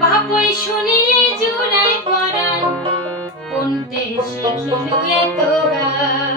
বাপই শুনিলে জুড়াই পরাণ কোনতে শিখিল এত গান?